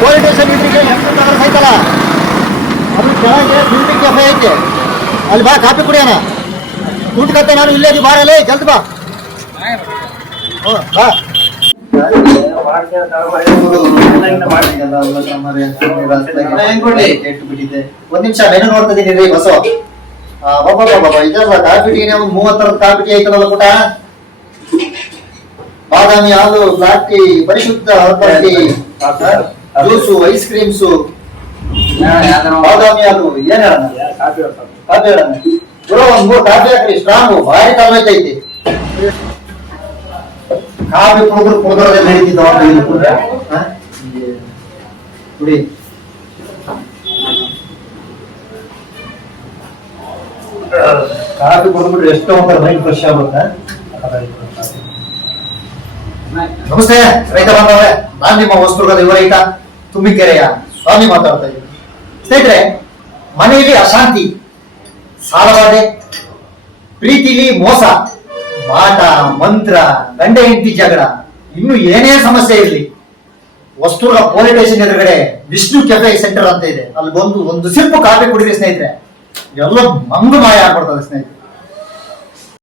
Police station ಇದ್ರಿಗೆ ಎಷ್ಟು ನಗರ ಐತಲ್ಲ ಅದು ಕೆಳಗೆ ಬ್ಯೂಟಿ ಕೆಫೆ ಐತೆ ಅಲ್ಲಿ ಬಾ ಕಾಫಿ ಕುಡಿಯೋಣ ದುಡ್ಡು ಕತ್ತೆ ನಾನು ಇಲ್ಲೇ ಬಾರಲ್ಲ ಜಲ್ದಿ ಬಾ ಬಾ ಒಂದ್ ನಿಮಿಷ ಮೆನು ನೋಡ್ತಾ ಇದೀನಿ ಬಸ ಬಾಬಾ ಇದಲ್ಲ ಕಾಫಿ ಟೀನೇ ಒಂದು 30 ಕಾಫಿ ಟೀ ಐತಲ್ಲ ಪುಟ ಬಾದಾಮಿ ಹಾಲು ಬ್ಲಾಕ್ ಟೀ ಪರಿಶುದ್ಧ herbal tea juice ice creams ಬಾದಾಮಿ ಹಾಲು ಏನ್ ಹೇಳೋಣ ಕಾಫಿ ಹೇಳೋಣ ಚಲೋ ಒಂದ್ 3 ಕಾಫಿ ಹಾಕ್ರಿ ಸ್ಟ್ರಾಂಗು ಭಾರಿ ತಲೆನೋಯ್ತೈತಿ ಕಾಫಿ ಕುಡಿದ್ರದೇ ನಡೀತಿದ್ದ ಕುಡಿ ಕಾಫಿ ಕುಡಿದ್ಬಿಟ್ರೆ ಎಷ್ಟೋ ಒಂಥರ ಮೈಂಡ್ ಫ್ರೆಶ್ ಆಗುತ್ತೆ ನಮಸ್ತೆ ರೈತ ಬಾಂಧವರೇ, ನಾನ್ ನಿಮ್ಮ ವಸ್ತುಗಳ ಯುವ ರೈತ ತುಂಬಿಕೆರೆಯ ಸ್ವಾಮಿ ಮಾತಾಡ್ತಾ ಇದ್ದೀನಿ. ಸ್ನೇಹಿತರೆ, ಮನೆಯಲ್ಲಿ ಅಶಾಂತಿ, ಸಾಲಬಾಧೆ, ಪ್ರೀತಿಲಿ ಮೋಸ, ಮಾಟ ಮಂತ್ರ, ಗಂಡ ಹೆಂಡತಿ ಜಗಳ, ಇನ್ನು ಏನೇ ಸಮಸ್ಯೆ ಇರಲಿ, ವಸ್ತುಗಳ ಪೊಲೀಸ್ ಸ್ಟೇಷನ್ ಎದುರುಗಡೆ ವಿಷ್ಣು ಕೆಫೆ ಸೆಂಟರ್ ಅಂತ ಇದೆ. ಅಲ್ಲಿ ಬಂದು ಒಂದು ಸಿಪ್ಪು ಕಾಫಿ ಕುಡಿದ್ರೆ ಸ್ನೇಹಿತರೆ ಎಲ್ಲ ಮಂಗು ಮಾಯ ಆಗ್ಬಿಡ್ತದೆ ಸ್ನೇಹಿತರೆ.